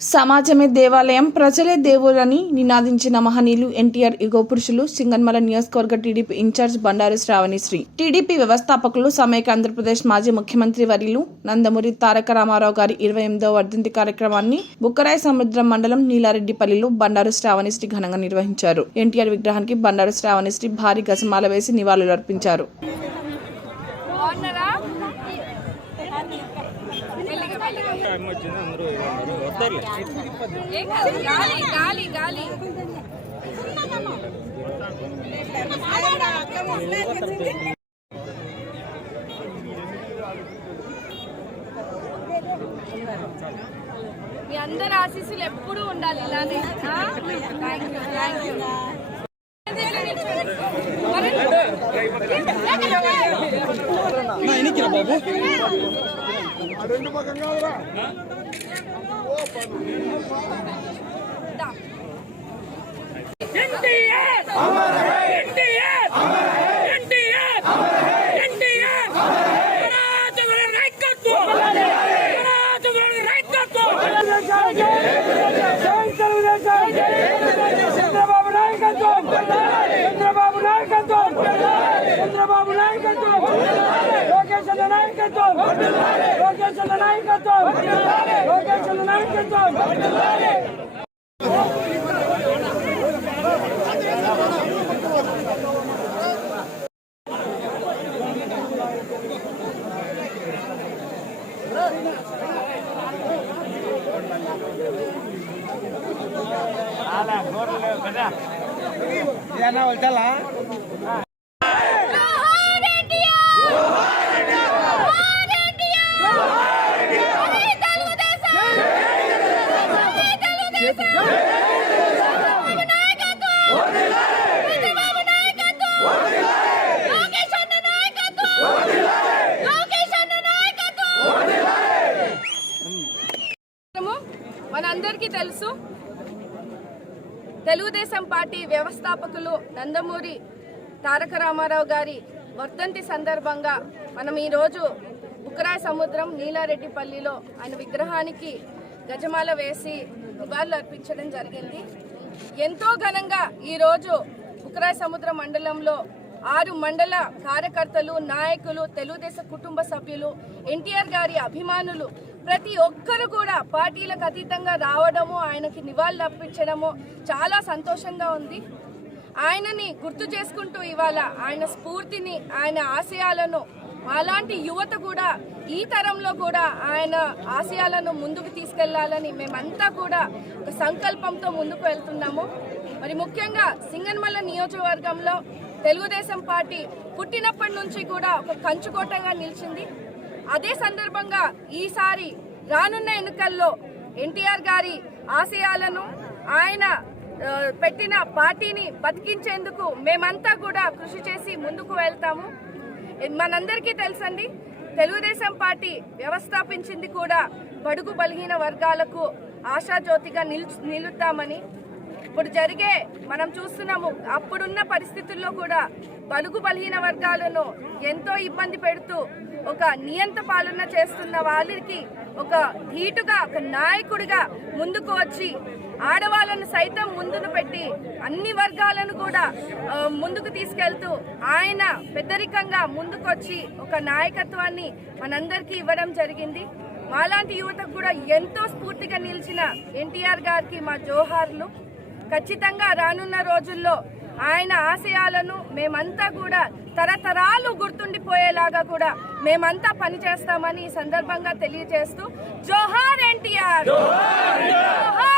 సమాజమే దేవాలయం ప్రజలే దేవులని నినాదించిన మహనీయులు ఎన్టీఆర్ యుగో పురుషులు సింగన్మల నియోజకవర్గ TDP in-charge Bandaru Sravanisri. TDP వ్యవస్థాపకులు సమైక ఆంధ్రప్రదేశ్ మాజీ ముఖ్యమంత్రి వర్యులు నందమూరి తారక రామారావు గారి ఇరవై ఎనిమిదవ వర్ధంతి కార్యక్రమాన్ని బుక్కరాయ సముద్రం మండలం నీలారెడ్డిపల్లిలో బండారు శ్రావణిశ్రీ ఘనంగా నిర్వహించారు. ఎన్టీఆర్ విగ్రహానికి బండారు శ్రావణిశ్రీ భారీ గజమాల వేసి నివాళులర్పించారు. బాగున్నారా? టైం వచ్చింది అందరూ గాలి గాలి గాలి. మీ అందరి ఆశీస్సులు ఎప్పుడూ ఉండాలి ఇలానే. Thank you thank you Chandrababu నాయకత్వం చంద్రబాబు నాయకత్వం చంద్రబాబు నాయకత్వం! లోకేష్ అన్న నాయకత్వం లోకేష్ అన్న నాయకత్వం లోకేష్ అన్న నాయకత్వం ఏనా వెళ్తా మనందరికీ తెలుసు తెలుగుదేశం పార్టీ వ్యవస్థాపకులు నందమూరి తారక రామారావు గారి వర్ధంతి సందర్భంగా మనం ఈరోజు బుక్కరాయ సముద్రం నీలారెడ్డిపల్లిలో ఆయన విగ్రహానికి గజమాల వేసి నివాళులు అర్పించడం జరిగింది. ఎంతో ఘనంగా ఈరోజు బుక్కరాయ సముద్రం మండలంలో ఆరు మండల కార్యకర్తలు నాయకులు తెలుగుదేశం కుటుంబ సభ్యులు ఎన్టీఆర్ గారి అభిమానులు ప్రతి ఒక్కరు కూడా పార్టీలకు అతీతంగా రావడము ఆయనకి నివాళులు అర్పించడము చాలా సంతోషంగా ఉంది. ఆయనని గుర్తు చేసుకుంటూ ఇవాళ ఆయన స్ఫూర్తిని ఆయన ఆశయాలను అలాంటి యువత కూడా ఈ తరంలో కూడా ఆయన ఆశయాలను ముందుకు తీసుకెళ్ళాలని మేమంతా కూడా ఒక సంకల్పంతో ముందుకు వెళ్తున్నాము. మరి ముఖ్యంగా సింగన్మల్ల నియోజకవర్గంలో తెలుగుదేశం పార్టీ పుట్టినప్పటి నుంచి కూడా ఒక కంచుకోటగా నిలిచింది. అదే సందర్భంగా ఈసారి రానున్న ఎన్నికల్లో ఎన్టీఆర్ గారి ఆశయాలను ఆయన పెట్టిన పార్టీని బతికించేందుకు మేమంతా కూడా కృషి చేసి ముందుకు వెళ్తాము. మనందరికీ తెలుసండి తెలుగుదేశం పార్టీ వ్యవస్థాపించింది కూడా బడుగు బలహీన వర్గాలకు ఆశాజ్యోతిగా నిలు నిలుద్దామని ఇప్పుడు జరిగే మనం చూస్తున్నాము అప్పుడున్న పరిస్థితుల్లో కూడా బలుగు బలహీన వర్గాలను ఎంతో ఇబ్బంది పెడుతూ ఒక నియంత పాలన చేస్తున్న వాళ్ళకి ఒక ధీటుగా ఒక నాయకుడిగా ముందుకు వచ్చి ఆడవాళ్ళను సైతం ముందును పెట్టి అన్ని వర్గాలను కూడా ముందుకు తీసుకెళ్తూ ఆయన పెద్దరికంగా ముందుకొచ్చి ఒక నాయకత్వాన్ని మనందరికీ ఇవ్వడం జరిగింది. మాలాంటి యువతకు కూడా ఎంతో స్ఫూర్తిగా నిలిచిన ఎన్టీఆర్ గారికి మా జోహార్లు ఖచ్చితంగా రానున్న రోజుల్లో ఆయన ఆశయాలను మేమంతా కూడా తరతరాలు గుర్తుండిపోయేలాగా కూడా మేమంతా పనిచేస్తామని ఈ సందర్భంగా తెలియజేస్తూ జోహార్ ఎన్టీఆర్. జోహార్ ఎన్టీఆర్.